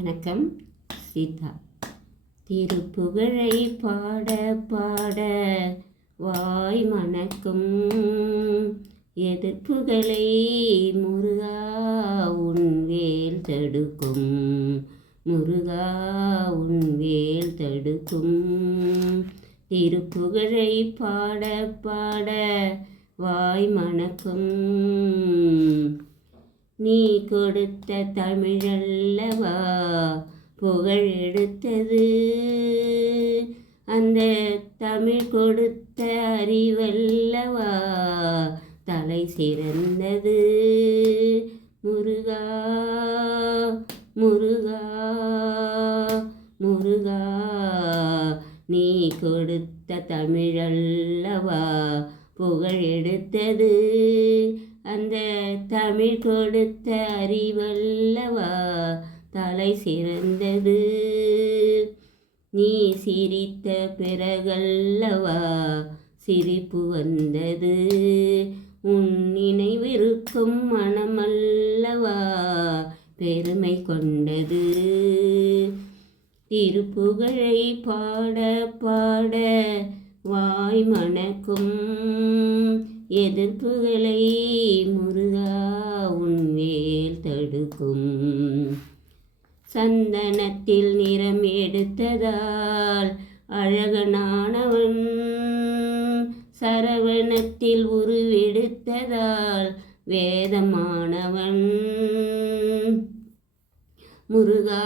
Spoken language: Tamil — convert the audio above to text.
வணக்கம். சீதா. திருப்புகழை பாட பாட வாய் மணக்கும், எதிர்ப்புகளை முருகா உன் வேல் தடுக்கும், முருகா உன் வேல் தடுக்கும். திருப்புகழை பாட பாட வாய் மணக்கும், நீ கொடுத்த தமிழல்லவா புகழ் எடுத்தது, அந்த தமிழ் கொடுத்த அறிவல்லவா தலை சிறந்தது. முருகா முருகா முருகா, நீ கொடுத்த தமிழல்லவா புகழ் எடுத்தது, அந்த தமிழ் கொடுத்த அறிவல்லவா தலை சிறந்தது. நீ சிரித்த பிறகல்லவா சிரிப்பு வந்தது, உன் நினைவிருக்கும் மனமல்லவா பெருமை கொண்டது. திருப்புகழை பாட பாட வாய் மணக்கும், எதிர்ப்புகளை முருகா உன் வேல் தடுக்கும். சந்தனத்தில் நிறம் எடுத்ததால் அழகனானவன், சரவணத்தில் உருவெடுத்ததால் வேதமானவன். முருகா